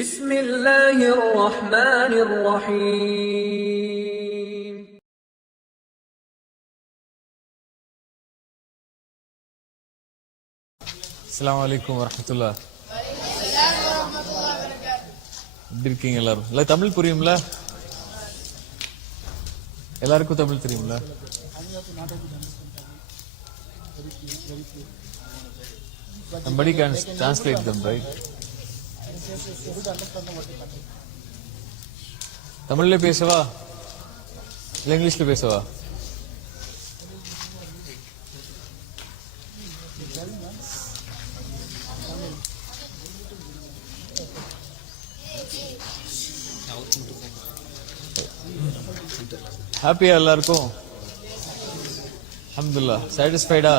بسم الله الرحمن الرحيم அஸ்ஸலாமு அலைக்கும் வரஹ்மத்துல்லாஹ். எப்படி இருக்கீங்க எல்லாரும்? எல்லாம் தமிழ் புரியும்ல? எல்லாருக்கும் தமிழ் தெரியும்ல? Somebody can translate them, right? தமிழ்ல பேசவா இல்ல இங்கிலீஷ்ல பேசவா? ஹாப்பியா எல்லாருக்கும்? அல்ஹம்துலில்லாஹ். சாட்டிஸ்ஃபைடா?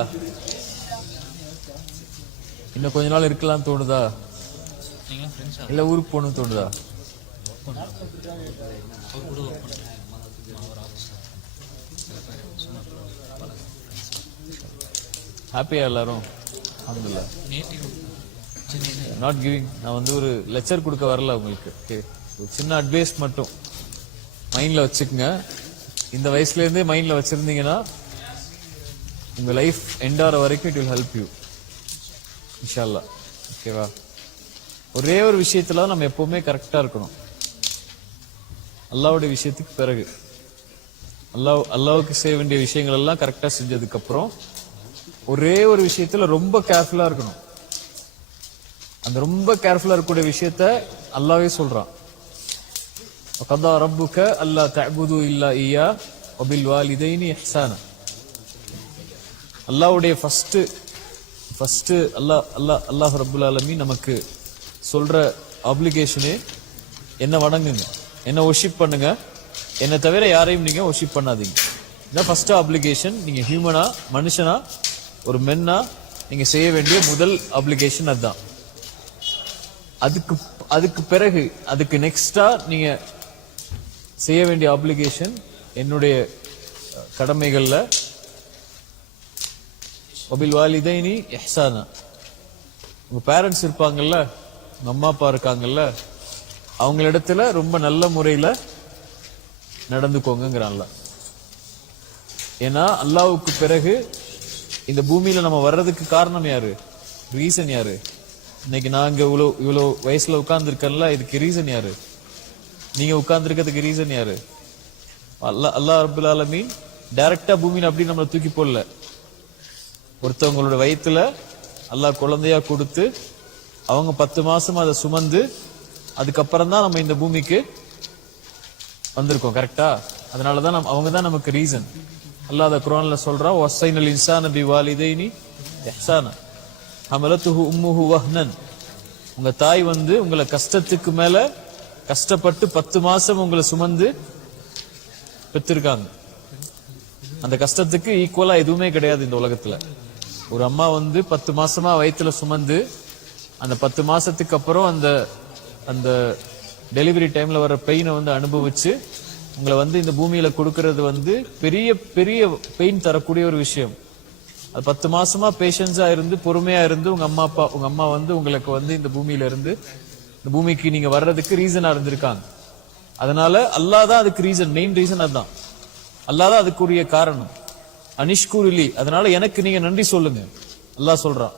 இன்னும் கொஞ்ச நாள் இருக்கலாம் தோணுதா? இல்ல ஊருக்கு போகணும் தோணுதா? ஹாப்பியா எல்லாரும்? அல்ஹம்துலில்லாஹ். Not giving. நான் வந்து ஒரு லெக்சர் கொடுக்க வரல உங்களுக்கு. ஓகே, ஒரு சின்ன அட்வைஸ் மட்டும் மைண்ட்ல வச்சுக்கோங்க. இந்த வயசுல இருந்தே மைண்ட்ல வச்சிருந்தீங்கன்னா உங்க லைஃப் எண்ட் ஆகிற வரைக்கும் இட் வில் ஹெல்ப் யூ இன்ஷா அல்லாஹ். ஓகேவா? ஒரே ஒரு விஷயத்துல நம்ம எப்பவுமே கரெக்டா இருக்கணும். அல்லாஹ்வுடைய விஷயத்துக்கு பிறகு அல்லாஹ்வுக்கு செய்ய வேண்டிய விஷயங்கள் எல்லாம் கரெக்டா செஞ்சதுக்கு அப்புறம் ஒரே ஒரு விஷயத்துல ரொம்ப கேர்ஃபுல்லா இருக்கணும். அந்த ரொம்ப கேர்ஃபுல்லா இருக்கக்கூடிய விஷயத்த அல்லாஹ்வே சொல்றான். وَقَضَى رَبُّكَ أَلَّا تَعْبُدُوا إِلَّا إِيَّاهُ وَبِالْوَالِدَيْنِ إِحْسَانًا. அல்லாஹ்வுடைய ஃபர்ஸ்ட் அல்லாஹ் ரப்புல் ஆலமீன் நமக்கு சொல்ற ஆப்ளிகேஷனே என்ன வணங்குங்க, என்ன வொர்ஷிப் பண்ணுங்க, என்ன தவிர யாரையும் நீங்க வொர்ஷிப் பண்ணாதீங்க. இதான் ஃபர்ஸ்ட் ஆப்ளிகேஷன். நீங்க ஹியூமனா, மனுஷனா, ஒரு மென்னா நீங்க செய்ய வேண்டிய முதல் ஆப்ளிகேஷன் அதுதான். அதுக்கு பிறகு அதுக்கு நெக்ஸ்டா நீங்க செய்ய வேண்டிய ஆப்ளிகேஷன் என்னுடைய கடமைகள்ல வபில் வாலிதைனி இஹ்சானா. உங்க பேரண்ட்ஸ் இருப்பாங்கல்ல, உங்க அம்மா அப்பா இருக்காங்கல்ல, அவங்களிடத்துல ரொம்ப நல்ல முறையில நடந்துக்கோங்கிறான்ல. ஏன்னா அல்லாஹ்வுக்கு பிறகு இந்த பூமியில நம்ம வர்றதுக்கு காரணம் யாரு? ரீசன் யாரு? இன்னைக்கு நான் இங்க இவ்வளவு வயசுல உட்கார்ந்து இருக்கேன்ல, இதுக்கு ரீசன் யாரு? நீங்க உட்கார்ந்து இருக்கிறதுக்கு ரீசன் யாரு? அல்லாஹ் ரப்புல் ஆலமீன் டைரக்டா பூமியில அப்படி நம்மளை தூக்கி போடல. ஒருத்தவங்களோட வயித்துல அல்லாஹ் குழந்தையா கொடுத்து அவங்க 10 மாசம் அதை சுமந்து அதுக்கப்புறம் தான் நம்ம இந்த பூமிக்கு வந்திருக்கோம். கரெக்டா? அதனாலதான் அவங்க தான் நமக்கு ரீசன். அல்லாஹ் அதை குர்ஆன்ல சொல்றான், வஸைனல் இன்சான பிவாலிதைனி இஹ்சானா ஹமலத்துஹு உம்முஹு வஹ்னன். உங்க தாய் வந்து உங்களை கஷ்டத்துக்கு மேல கஷ்டப்பட்டு 10 மாசம் உங்களை சுமந்து பெற்றிருக்காங்க. அந்த கஷ்டத்துக்கு ஈக்குவலா எதுவுமே கிடையாது இந்த உலகத்துல. ஒரு அம்மா வந்து 10 மாசமா வயிற்றுல சுமந்து அந்த 10 மாசத்துக்கு அப்புறம் அந்த டெலிவரி டைம்ல வர பெயினை வந்து அனுபவிச்சு உங்களை வந்து இந்த பூமியில கொடுக்கறது வந்து பெரிய பெரிய பெயின் தரக்கூடிய ஒரு விஷயம். அது 10 மாசமா பேஷன்ஸா இருந்து பொறுமையா இருந்து உங்க அம்மா வந்து உங்களுக்கு வந்து இந்த பூமியில இருந்து இந்த பூமிக்கு நீங்க வர்றதுக்கு ரீசனா இருந்திருக்காங்க. அதனால அல்லாஹ் தான் அதுக்கு ரீசன், மெயின் ரீசன் அதுதான். அல்லாஹ் தான் அதுக்குரிய காரணம். அனிஷ்குருலி, அதனால எனக்கு நீங்க நன்றி சொல்லுங்க அல்லாஹ் சொல்றான்.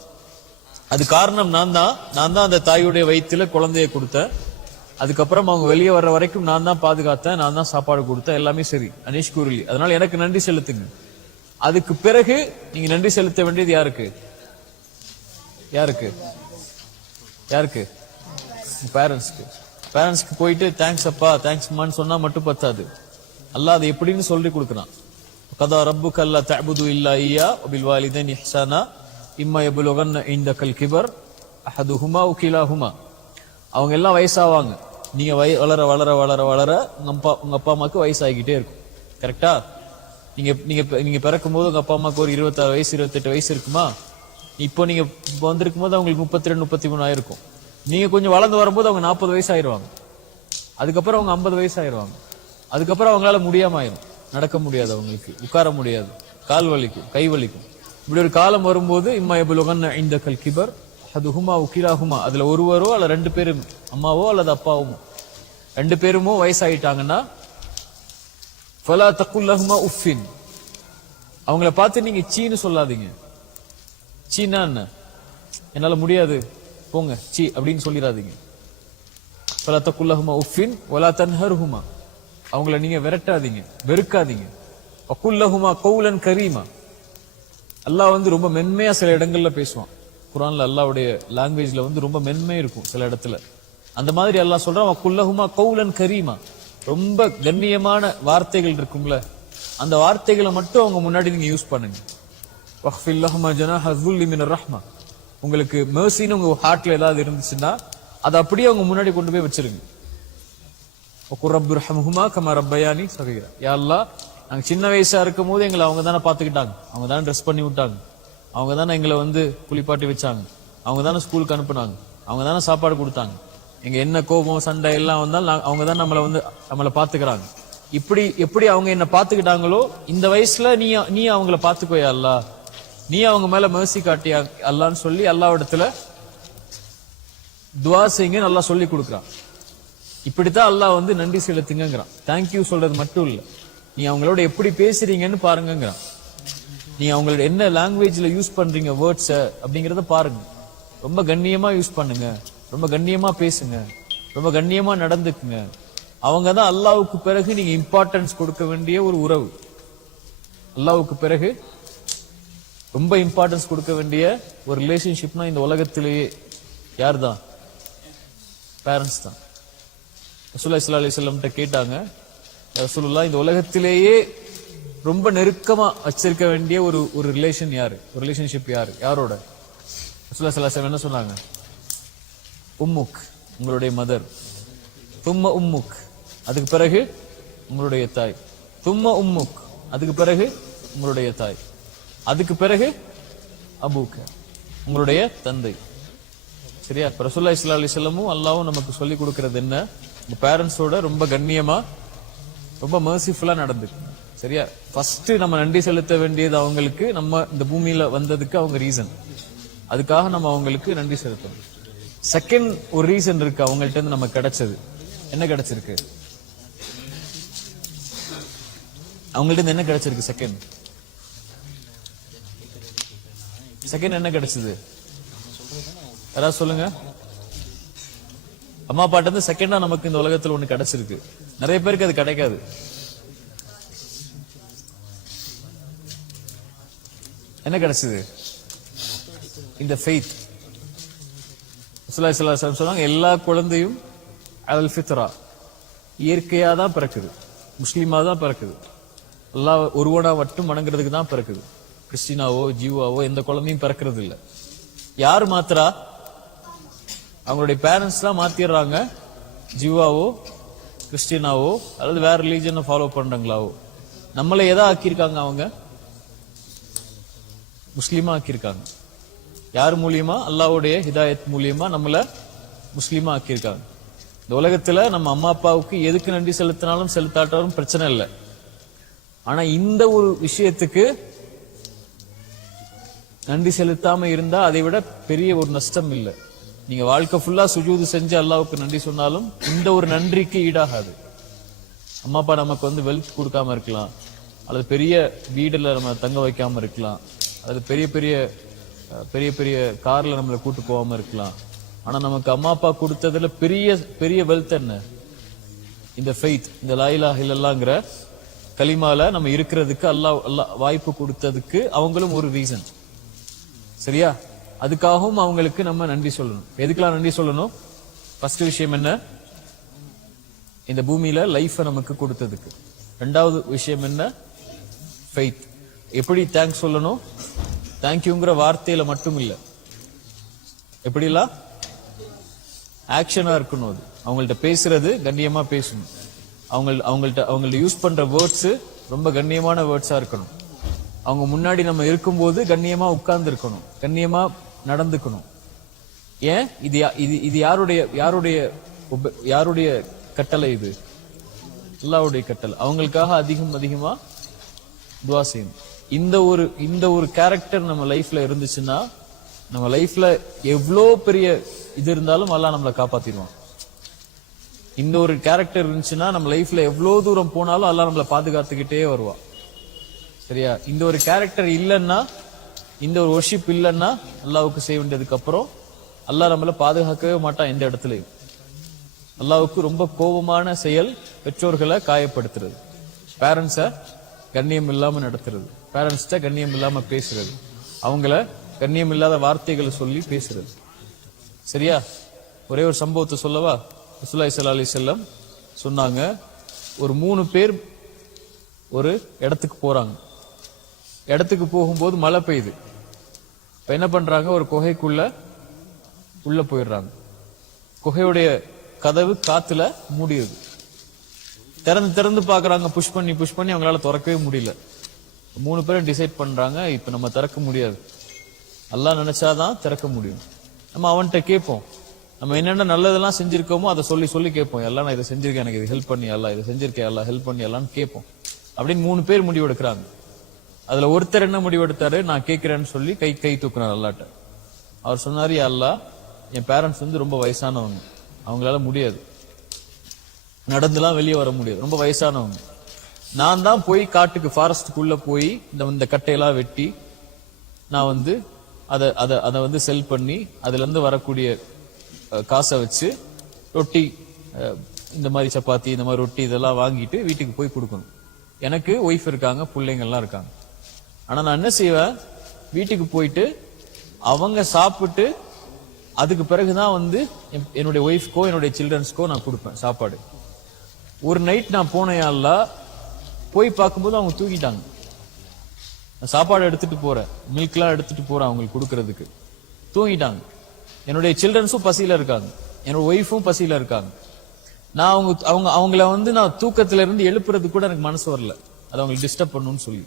அது காரணம் நான் தான் அந்த தாயுடைய வயிற்றுல குழந்தைய கொடுத்தேன். அதுக்கப்புறம் அவங்க வெளியே வர்ற வரைக்கும் நான் தான் பாதுகாத்தேன், நான் தான் சாப்பாடு கொடுத்தேன், எல்லாமே சரி. அனிஷ்குருலி, அதனால எனக்கு நன்றி செலுத்துங்க. அதுக்கு பிறகு நீங்க நன்றி செலுத்த வேண்டியது யாருக்கு? பேரண்ட்ஸ்க்கு போயிட்டு தேங்க்ஸ் அப்பா, தேங்க்ஸ் அம்மான்னு சொன்னா மட்டும் பத்தாது. அல்லாஹ் அது எப்படின்னு சொல்லி கொடுக்குறான். கதா ரப்புக அல்லா தஅபுது இல்லா இய்யா வபில் வாலிதைனி இஹ்சானா இம்மா யபுலுகன்ன இன்தகல் கிபர் அஹதுஹுமா வ கிலாஹுமா. அவங்க எல்லாம் வயசாவாங்க. நீங்க வளர வளர வளர வளர உங்க அப்பா அம்மாக்கு வயசாகிக்கிட்டே இருக்கும். கரெக்டா? நீங்க பிறக்கும் போது உங்க அப்பா அம்மாக்கு ஒரு 26 வயசு 28 வயசு இருக்குமா? இப்போ நீங்க வந்திருக்கும் போது அவங்களுக்கு 32 33 ஆயிருக்கும். நீங்க கொஞ்சம் வளர்ந்து வரும்போது அவங்க 40 வயசு ஆயிருவாங்க. அதுக்கப்புறம் அவங்க 50 வயசு ஆயிருவாங்க. அதுக்கப்புறம் அவங்களால முடியாம ஆயிரும். நடக்க முடியாது, அவங்களுக்கு உட்கார முடியாது, கால் வலிக்கும், கை வலிக்கும். இப்படி ஒரு காலம் வரும்போது இம்மா யபுலுகன்ன இன்தகல் கிபர் அதுஹுமா உக்கிலாஹுமா, அதுல ஒருவரோ அல்ல ரெண்டு பேரும், அம்மாவோ அல்லது அப்பாவுமோ, ரெண்டு பேருமோ வயசாயிட்டாங்கன்னா ஃபலா தக்குல் லஹுமா உஃபின், அவங்கள பார்த்து நீங்க சீன்னு சொல்லாதீங்க. சீனா என்ன, என்னால முடியாது போங்க சீ அப்படின்னு சொல்லிடாதீங்க. ஃபலா தக்குல் லஹுமா உஃபின் வலா தன்ஹர்ஹுமா, அவங்கள நீங்க விரட்டாதீங்க, வெறுக்காதீங்க. வகுல் லஹுமா கௌலன் கரீமா, அல்லாஹ் வந்து ரொம்ப மென்மையா சில இடங்கள்ல பேசுவான். குர்ஆன்ல அல்லாஹ்வுடைய லாங்குவேஜ்ல வந்து ரொம்ப மென்மை இருக்கும் சில இடத்துல. அந்த மாதிரி அல்லாஹ் சொல்றான் வகுல் லஹுமா கௌலன் கரீமா, ரொம்ப கண்ணியமான வார்த்தைகள் இருக்கும்ல, அந்த வார்த்தைகளை மட்டும் அவங்க முன்னாடி நீங்க யூஸ் பண்ணுங்க. வக்ஃபில் லஹுமா ஜனாஹ ஸுல்லி மினர் ரஹ்மா, உங்களுக்கு மெர்சின்னு உங்க ஹார்ட்ல ஏதாவது இருந்துச்சுன்னா அதை அப்படியே அவங்க முன்னாடி கொண்டு போய் வச்சிருங்க. வகுர் ரப்பிர்ஹம்ஹுமா கமா ரப்பயானி ஸகீரா, யா அல்லாஹ் நாங்க சின்ன வயசா இருக்கும் போது எங்களை அவங்க தானே பாத்துக்கிட்டாங்க, அவங்க தானே ட்ரெஸ் பண்ணி விட்டாங்க, அவங்க தானே எங்களை வந்து குளிப்பாட்டி வச்சாங்க, அவங்க தானே ஸ்கூலுக்கு அனுப்புனாங்க, அவங்க தானே சாப்பாடு கொடுத்தாங்க, எங்க என்ன கோபம் சண்டை எல்லாம் வந்தாலும் அவங்க தான் நம்மளை பாத்துக்கிறாங்க. இப்படி எப்படி அவங்க என்ன பாத்துக்கிட்டாங்களோ இந்த வயசுல நீ அவங்கள பாத்துக்கோயா அல்லாஹ், நீ அவங்க மேல மெர்சி காட்டியா அல்லான்னு சொல்லி அல்லாஹ்விடத்துல துஆ செய்யுங்க நல்லா சொல்லி கொடுக்குறான். இப்படித்தான் அல்லாஹ் வந்து நன்றி செலுத்துங்கிறான். தேங்க்யூ சொல்றது மட்டும் இல்ல, நீ அவங்களோட எப்படி பேசுறீங்கன்னு பாருங்கிறான். நீ அவங்களோட என்ன லாங்குவேஜ்ல யூஸ் பண்றீங்க வேர்ட்ஸ அப்படிங்கறத பாருங்க. ரொம்ப கண்ணியமா யூஸ் பண்ணுங்க, ரொம்ப கண்ணியமா பேசுங்க, ரொம்ப கண்ணியமா நடந்துக்குங்க. அவங்க தான் அல்லாஹ்வுக்கு பிறகு நீங்க இம்பார்ட்டன்ஸ் கொடுக்க வேண்டிய ஒரு உறவு. அல்லாஹ்வுக்கு பிறகு ரொம்ப இம்பார்ட்டன்ஸ் கொடுக்க வேண்டிய ஒரு ரிலேஷன்ஷிப்னா இந்த உலகத்திலேயே யார் தான்? பேரண்ட்ஸ் தான். ரசூலுல்லாஹி ஸல்லல்லாஹு அலைஹி வஸல்லம் கிட்ட கேட்டாங்க, ரசூலுல்லாஹ் இந்த உலகத்திலேயே ரொம்ப நெருக்கமா வச்சிருக்க வேண்டிய ஒரு ரிலேஷன் யாரு, ஒரு ரிலேஷன்ஷிப் யாரு, யாரோட? ரசூலுல்லாஹி ஸல்லல்லாஹு அலைஹி வஸல்லம் என்ன சொன்னாங்க? உம்முக், உங்களுடைய மதர். தும்ம உம்முக், அதுக்கு பிறகு உங்களுடைய தாய். தும்ம உம்முக், அதுக்கு பிறகு உங்களுடைய தாய். அதுக்கு பிறகு அபூக்க, உங்களுடைய தந்தை. சரியா? ரசூலுல்லாஹி ஸல்லல்லாஹு அலைஹி வஸல்லமும் அல்லாஹ்வும் நமக்கு சொல்லி கொடுக்கிறது என்ன? உங்க பேரண்ட்ஸோட ரொம்ப கண்ணியமா ரொம்ப மர்சிஃபுல்லா நடந்துக்கு. சரியா? ஃபர்ஸ்ட் நம்ம நன்றி செலுத்த வேண்டியது அவங்களுக்கு, நம்ம இந்த பூமியில வந்ததுக்கு அவங்க ரீசன், அதுக்காக நம்ம அவங்களுக்கு நன்றி செலுத்தணும். செகண்ட் ஒரு ரீசன் இருக்கு அவங்கள்ட்ட இருந்து நமக்கு கிடைச்சது. என்ன கிடைச்சிருக்கு அவங்கள்ட்ட இருந்து? என்ன கிடைச்சிருக்கு? செகண்ட் என்ன கிடைச்சது? யாராவது சொல்லுங்க. அம்மா அப்பாட்ட இருந்து செகண்டா நமக்கு இந்த உலகத்துல ஒண்ணு கிடைச்சிருக்கு. நிறைய பேருக்கு அது கிடைக்காது. என்ன கிடைச்சது? இந்த ஃபெய்த். ரசூலுல்லாஹி ஸல்லல்லாஹு அலைஹி வஸல்லம் சொன்னாங்க, எல்லா குழந்தையும் அல் ஃபித்ரா, இயற்கையா தான் பிறக்குது, முஸ்லிமா தான் பிறக்குது, அல்லாஹ் ஒருவனா மட்டும் வணங்குறதுக்கு தான் பிறக்குது. கிறிஸ்டினாவோ ஜீவாவோ எந்த குழந்தையும் பிறக்கிறது இல்ல. யார் மாத்திரா? அவங்களுடைய பேரண்ட்ஸ் தான் மாத்திடுறாங்க. ஜீவாவோ கிறிஸ்டினாவோ அல்லது வேற ரிலீஜனை ஃபாலோ பண்றாங்களாவோ. நம்மளை எதா ஆக்கியிருக்காங்க? அவங்க முஸ்லீமா ஆக்கியிருக்காங்க. யார் மூலியமா? அல்லாஹ்வுடைய ஹிதாயத் மூலியமா நம்மள முஸ்லீமா ஆக்கியிருக்காங்க. இந்த உலகத்துல நம்ம அம்மா அப்பாவுக்கு எதுக்கு நன்றி செலுத்தினாலும் செலுத்தாட்டாலும் பிரச்சனை இல்லை. ஆனா இந்த ஒரு விஷயத்துக்கு நன்றி செலுத்தாம இருந்தா அதை விட பெரிய ஒரு நஷ்டம் இல்லை. நீங்க வாழ்க்கை ஃபுல்லா சுஜூது செஞ்சு அல்லாஹ்வுக்கு நன்றி சொன்னாலும் இந்த ஒரு நன்றிக்கு ஈடாகாது. அம்மா அப்பா நமக்கு வந்து வெல்த் கொடுக்காம இருக்கலாம், அல்லது பெரிய வீடுல நம்ம தங்க வைக்காம இருக்கலாம், அல்லது பெரிய பெரிய பெரிய பெரிய கார்ல நம்மளை கூட்டு போகாம இருக்கலாம். ஆனா நமக்கு அம்மா அப்பா கொடுத்ததுல பெரிய பெரிய வெல்த் என்ன? இந்த ஃபெய்த், இந்த லா இலாஹ இல்லல்லாஹ்ங்கற கலிமால நம்ம இருக்கிறதுக்கு அல்லாஹ் வாய்ப்பு கொடுத்ததுக்கு அவங்களும் ஒரு ரீசன். சரியா? அதுக்காகவும் அவங்களுக்கு நம்ம நன்றி சொல்லணும். எதுக்கெல்லாம் நன்றி சொல்லணும்? ஃபர்ஸ்ட் விஷயம் என்ன? இந்த பூமியில லைஃபை நமக்கு கொடுத்ததுக்கு. ரெண்டாவது விஷயம் என்ன? ஃபெய்த். எப்படி தேங்க்ஸ் சொல்லணும்? தேங்க்யூங்கிற வார்த்தையில மட்டும் இல்ல, எப்படிலாம் ஆக்ஷனா இருக்கணும். அது அவங்கள்ட்ட பேசுறது கண்ணியமா பேசணும். அவங்கள்ட்ட யூஸ் பண்ற வேர்ட்ஸ் ரொம்ப கண்ணியமான வேர்ட்ஸா இருக்கணும். அவங்க முன்னாடி நம்ம இருக்கும்போது கண்ணியமா உட்கார்ந்து இருக்கணும், கண்ணியமா நடந்துக்கணும். ஏன்? இது யாருடைய கட்டளை? இது அல்லாஹ்வுடைய கட்டளை. அவங்களுக்காக அதிகமா துஆ செய்யணும். இந்த ஒரு கேரக்டர் நம்ம லைஃப்ல இருந்துச்சுன்னா நம்ம லைஃப்ல எவ்வளோ பெரிய இது இருந்தாலும் அல்லாஹ் நம்மளை காப்பாத்திடுவான். இந்த ஒரு கேரக்டர் இருந்துச்சுன்னா நம்ம லைஃப்ல எவ்வளவு தூரம் போனாலும் அல்லாஹ் நம்மளை பாதுகாத்துக்கிட்டே வருவான். சரியா? இந்த ஒரு கேரக்டர் இல்லைன்னா, இந்த ஒரு வொர்ஷிப் இல்லைன்னா அல்லாஹ்வுக்கு செய்ய வேண்டியதுக்கு அப்புறம் அல்லாஹ் நம்மள பாதுகாக்கவே மாட்டான் எந்த இடத்துலயும். அல்லாஹ்வுக்கு ரொம்ப கோபமான செயல் பெற்றோர்களை காயப்படுத்துறது, பேரண்ட்ஸை கண்ணியம் இல்லாம நடத்துறது, பேரண்ட்ஸ்ட கண்ணியம் இல்லாம பேசுறது, அவங்கள கண்ணியம் இல்லாத வார்த்தைகளை சொல்லி பேசுறது. சரியா? ஒரே ஒரு சம்பவத்தை சொல்லவா? ரசூலுல்லாஹி ஸல்லல்லாஹு அலைஹி வஸல்லம் சொன்னாங்க, ஒரு 3 பேர் ஒரு இடத்துக்கு போறாங்க. இடத்துக்கு போகும்போது மழை பெய்யுது. இப்ப என்ன பண்றாங்க? ஒரு குகைக்குள்ள உள்ள போயிடுறாங்க. குகையுடைய கதவு காத்துல மூடிடுது. திறந்து திறந்து பாக்குறாங்க, புஷ் பண்ணி அவங்களால திறக்கவே முடியல. 3 பேரும் டிசைட் பண்றாங்க, இப்ப நம்ம திறக்க முடியாது, அல்லாஹ் நினைச்சாதான் திறக்க முடியும். நம்ம அவன்கிட்ட கேட்போம், நம்ம என்னென்ன நல்லதெல்லாம் செஞ்சிருக்கோமோ அதை சொல்லி சொல்லி கேட்போம். எல்லாம் நான் இதை செஞ்சிருக்கேன், எனக்கு இது ஹெல்ப் பண்ணி அல்லா, இதை செஞ்சிருக்கேன் அல்லா, ஹெல்ப் பண்ணி எல்லாம்னு கேட்போம். அப்படின்னு 3 பேர் முடிவு எடுக்கிறாங்க. அதுல ஒருத்தர் என்ன முடிவு எடுத்தாரு? நான் கேட்கிறேன்னு சொல்லி கை தூக்குறாரு அல்லாட்ட. அவர் சொன்னாரு, யா அல்லாஹ், என் பேரண்ட்ஸ் வந்து ரொம்ப வயசானவங்க, அவங்களால முடியாது, நடந்துலாம் வெளியே வர முடியாது, ரொம்ப வயசானவங்க. நான் தான் போய் காட்டுக்கு ஃபாரஸ்டுக்குள்ள போய் இந்த கட்டையெல்லாம் வெட்டி நான் வந்து அதை வந்து செல் பண்ணி அதுல இருந்து வரக்கூடிய காசை வச்சு ரொட்டி, இந்த மாதிரி சப்பாத்தி, இந்த மாதிரி ரொட்டி இதெல்லாம் வாங்கிட்டு வீட்டுக்கு போய் கொடுக்கணும். எனக்கு ஒய்ஃப் இருக்காங்க, பிள்ளைங்க எல்லாம் இருக்காங்க. ஆனா நான் என்ன செய்வேன்? வீட்டுக்கு போயிட்டு அவங்க சாப்பிட்டு அதுக்கு பிறகுதான் வந்து என்னுடைய ஒய்ஃப்கோ என்னுடைய சில்ட்ரன்ஸ்க்கோ நான் கொடுப்பேன் சாப்பாடு. ஒரு நைட் நான் போனேன், போய் பார்க்கும்போது அவங்க தூங்கிட்டாங்க. சாப்பாடு எடுத்துட்டு போறேன், மில்க்லாம் எடுத்துட்டு போறேன் அவங்களுக்கு கொடுக்கறதுக்கு, தூங்கிட்டாங்க. என்னுடைய சில்ட்ரன்ஸும் பசியில இருக்காங்க, என்னோட ஒய்ஃபும் பசியில இருக்காங்க. நான் அவங்கள வந்து நான் தூக்கத்துல இருந்து எழுப்புறது கூட எனக்கு மனசு வரல, அது அவங்களுக்கு டிஸ்டர்ப் பண்ணணும்னு சொல்லி.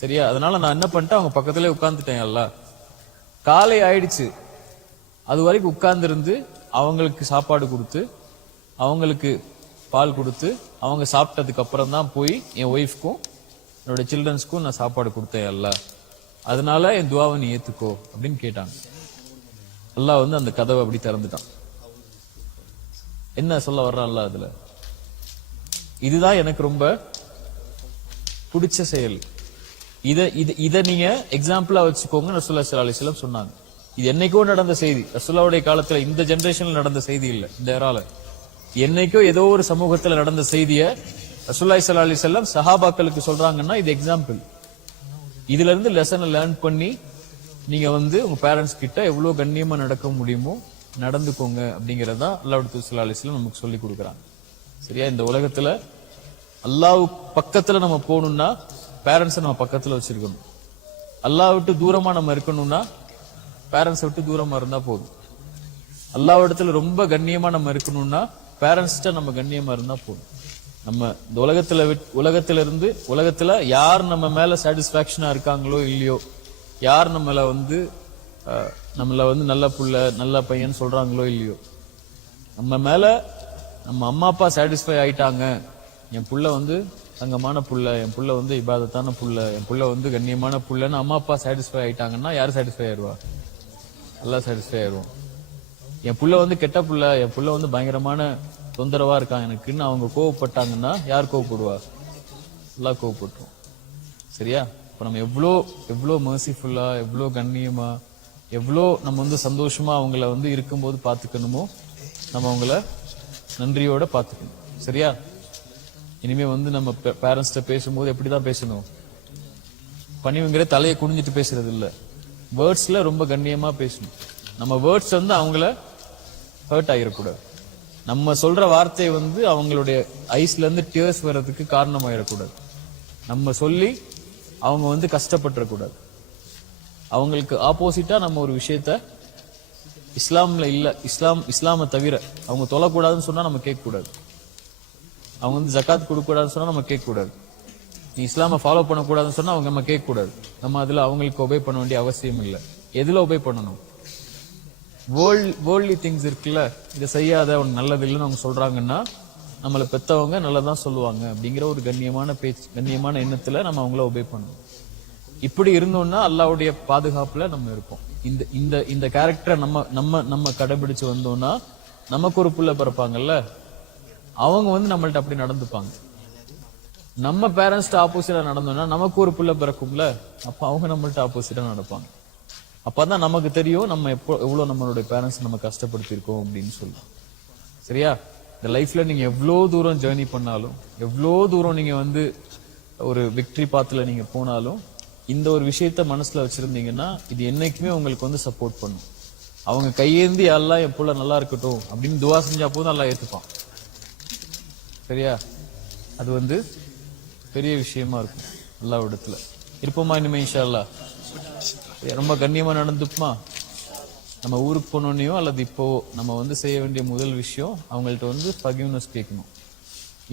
சரியா? அதனால நான் என்ன பண்ணிட்டேன், அவங்க பக்கத்திலே உட்கார்ந்துட்டேன். எல்லாம் காலை ஆயிடுச்சு, அது வரைக்கும் உட்கார்ந்து இருந்து அவங்களுக்கு சாப்பாடு கொடுத்து அவங்களுக்கு பால் கொடுத்து அவங்க சாப்பிட்டதுக்கு அப்புறம் தான் போய் என் ஒய்ஃப்க்கும் என்னோட சில்ட்ரன்ஸ்க்கும் நான் சாப்பாடு கொடுத்தேன். அல்லாஹ், அதனால என் துவாவை நீ ஏத்துக்கோ அப்படின்னு கேட்டாங்க. அல்லாஹ் வந்து அந்த கதவை அப்படி திறந்துட்டான். என்ன சொல்ல வர்றான் அல்லாஹ் அதுல? இதுதான் எனக்கு ரொம்ப பிடிச்ச செயல். இத நீங்க எக்ஸாம்பிளா வச்சுக்கோங்க. ரசூலுல்லாஹி ஸல்லல்லாஹு அலைஹி வஸல்லம் சொன்னாங்க. இது என்னைக்கோ நடந்த செய்தி, ரசூலுல்லாஹ்வுடைய காலத்துல, இந்த ஜெனரேஷன்ல நடந்த செய்தி இல்ல, இந்த ஏரால என்னைக்கோ ஏதோ ஒரு சமூகத்துல நடந்த செய்திய ரசூலுல்லாஹி ஸல்லல்லாஹு அலைஹி வஸல்லம் சஹாபாக்களுக்கு சொல்றாங்கன்னா இது எக்ஸாம்பிள். இதுல இருந்து லெசனை லேர்ன் பண்ணி நீங்க வந்து உங்க பேரண்ட்ஸ் கிட்ட எவ்வளவு கண்ணியமா நடக்க முடியுமோ நடந்துக்கோங்க அப்படிங்கறதா அல்லாஹ் ஸல்லல்லாஹு அலைஹி வஸல்லம் நமக்கு சொல்லி கொடுக்குறாங்க. சரியா? இந்த உலகத்துல அல்லாஹ் பக்கத்துல நம்ம போகணும்னா பேரண்ட்ஸை நம்ம பக்கத்துல வச்சிருக்கணும். அல்லாஹ் விட்டு தூரமா நம்ம இருக்கணும்னா பேரண்ட்ஸை விட்டு தூரமா இருந்தா போதும். அல்லாஹ் இடத்துல ரொம்ப கண்ணியமா நம்ம இருக்கணும்னா பேரண்ட்ஸ்ட நம்ம கண்ணியமா இருந்தா போதும். நம்ம இந்த உலகத்துல யார் நம்ம மேல சாட்டிஸ்பாக்சனா இருக்காங்களோ இல்லையோ, யார் நம்மள வந்து நல்ல புள்ள நல்ல பையன் சொல்றாங்களோ இல்லையோ, நம்ம மேல நம்ம அம்மா அப்பா சாட்டிஸ்ஃபை ஆயிட்டாங்க, என் புள்ள வந்து தங்கமான புள்ள, என் புள்ள வந்து இபாதத்தான புள்ள, என் புள்ள வந்து கண்ணியமான புள்ளன்னு அம்மா அப்பா சாட்டிஸ்ஃபை ஆயிட்டாங்கன்னா யார் சாட்டிஸ்ஃபை ஆயிடுவா? அல்லாஹ் சாட்டிஸ்ஃபை ஆயிடுவோம். என் புள்ள வந்து கெட்ட புள்ள, என் புள்ள வந்து பயங்கரமான தொந்தரவா இருக்கான் எனக்குன்னு அவங்க கோவப்பட்டாங்கன்னா யார் கோவப்படுவா? அல்லாஹ் கோவப்பட்டுரும். சரியா? இப்ப நம்ம எவ்வளோ மர்சிஃபுல்லா, எவ்வளோ கண்ணியமா, எவ்வளோ நம்ம வந்து சந்தோஷமா அவங்கள வந்து இருக்கும்போது பாத்துக்கணுமோ நம்ம அவங்கள நன்றியோட பாத்துக்கணும். சரியா? இனிமே வந்து நம்ம பேரண்ட்ஸ்ட பேசும்போது எப்படிதான் பேசணும்? பணிவுங்கிற தலையை குனிஞ்சிட்டு பேசுறது இல்ல, வேர்ட்ஸ்ல ரொம்ப கண்ணியமா பேசணும். நம்ம வேர்ட்ஸ் வந்து அவங்கள ஹர்ட் ஆகிடக்கூடாது. நம்ம சொல்ற வார்த்தை வந்து அவங்களுடைய ஐஸ்ல இருந்து டியர்ஸ் வர்றதுக்கு காரணம் ஆயிடக்கூடாது. நம்ம சொல்லி அவங்க வந்து கஷ்டப்பட்டுறக்கூடாது. அவங்களுக்கு ஆப்போசிட்டா நம்ம ஒரு விஷயத்த இஸ்லாம்ல இல்ல, இஸ்லாமை தவிர அவங்க தொழக்கூடாதுன்னு சொன்னா நம்ம கேட்க கூடாது. அவங்க வந்து ஜகாத் கொடுக்க கூடாதுன்னு சொன்னா நம்ம கேட்க கூடாது. நீ இஸ்லாமை ஃபாலோ பண்ணக்கூடாதுன்னு சொன்னா அவங்க நம்ம கேட்க கூடாது. நம்ம அதுல அவங்களுக்கு ஒபே பண்ண வேண்டிய அவசியம் இல்லை. எதுல ஒபே பண்ணணும்? வேர்ல்ட்லி திங்ஸ் இருக்குல்ல, இதை செய்யாத உனக்கு நல்லது இல்லைன்னு அவங்க சொல்றாங்கன்னா நம்மளை பெத்தவங்க நல்லதான் சொல்லுவாங்க அப்படிங்கிற ஒரு கண்ணியமான பேச்சு, கண்ணியமான எண்ணத்துல நம்ம அவங்கள ஒபே பண்ணணும். இப்படி இருந்தோம்னா அல்லாஹ்வுடைய பாதுகாப்புல நம்ம இருப்போம். இந்த இந்த இந்த கேரக்டரை நம்ம நம்ம நம்ம கடைபிடிச்சு வந்தோம்னா நமக்கு ஒரு புள்ள பிறப்பாங்கல்ல, அவங்க வந்து நம்மள்ட்ட அப்படி நடந்துப்பாங்க. நம்ம பேரண்ட்ஸ்ட ஆப்போசிட்டா நடந்தோம்னா நமக்கு ஒரு புள்ள பிறக்கும்ல, அப்ப அவங்க நம்மள்ட்ட ஆப்போசிட்டா நடப்பாங்க. அப்பதான் நமக்கு தெரியும் நம்ம எவ்வளவு நம்மளுடைய பேரண்ட்ஸ் நம்ம கஷ்டப்படுத்திருக்கோம் அப்படின்னு சொல்லி. சரியா? இந்த லைஃப்ல நீங்க எவ்வளவு தூரம் ஜேர்னி பண்ணாலும், எவ்வளவு தூரம் நீங்க வந்து ஒரு விக்டரி பாத்துல நீங்க போனாலும், இந்த ஒரு விஷயத்த மனசுல வச்சிருந்தீங்கன்னா இது என்னைக்குமே உங்களுக்கு வந்து சப்போர்ட் பண்ணும். அவங்க கையேந்தி எல்லாம் என் புள்ள நல்லா இருக்கட்டும் அப்படின்னு துவா செஞ்சா போதும் எல்லாம் ஏத்துப்பான். சரியா? அது வந்து பெரிய விஷயமா இருக்கும் எல்லா இடத்துல. இருப்போமா இனிமே இன்ஷா அல்லாஹ்? ரொம்ப கண்ணியமா நடந்துப்போமா? நம்ம ஊருக்கு போனோன்னையோ அல்லது இப்போ நம்ம வந்து செய்ய வேண்டிய முதல் விஷயம் அவங்கள்ட்ட வந்து ஃபர்கிவ்னஸ் கேட்கணும்.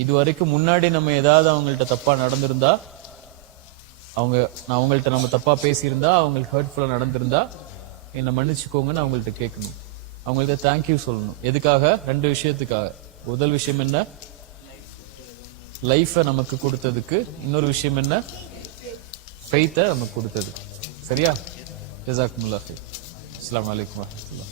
இது வரைக்கும் முன்னாடி நம்ம ஏதாவது அவங்கள்ட்ட தப்பா நடந்திருந்தா, நான் அவங்கள்ட்ட நம்ம தப்பா பேசியிருந்தா, அவங்களுக்கு ஹர்ட்ஃபுல்லா நடந்திருந்தா என்னை மன்னிச்சுக்கோங்கன்னு அவங்கள்ட்ட கேட்கணும். அவங்கள்ட்ட தேங்க்யூ சொல்லணும். எதுக்காக? 2 விஷயத்துக்காக. முதல் விஷயம் என்ன? லைஃபை நமக்கு கொடுத்ததுக்கு. இன்னொரு விஷயம் என்ன? ஃபெய்த்தை நமக்கு கொடுத்ததுக்கு. சரியா? ஜஸாக்குமுல்லாஹ். அஸ்ஸலாமு அலைக்கும் வரஹ்மத்துல்லாஹ்.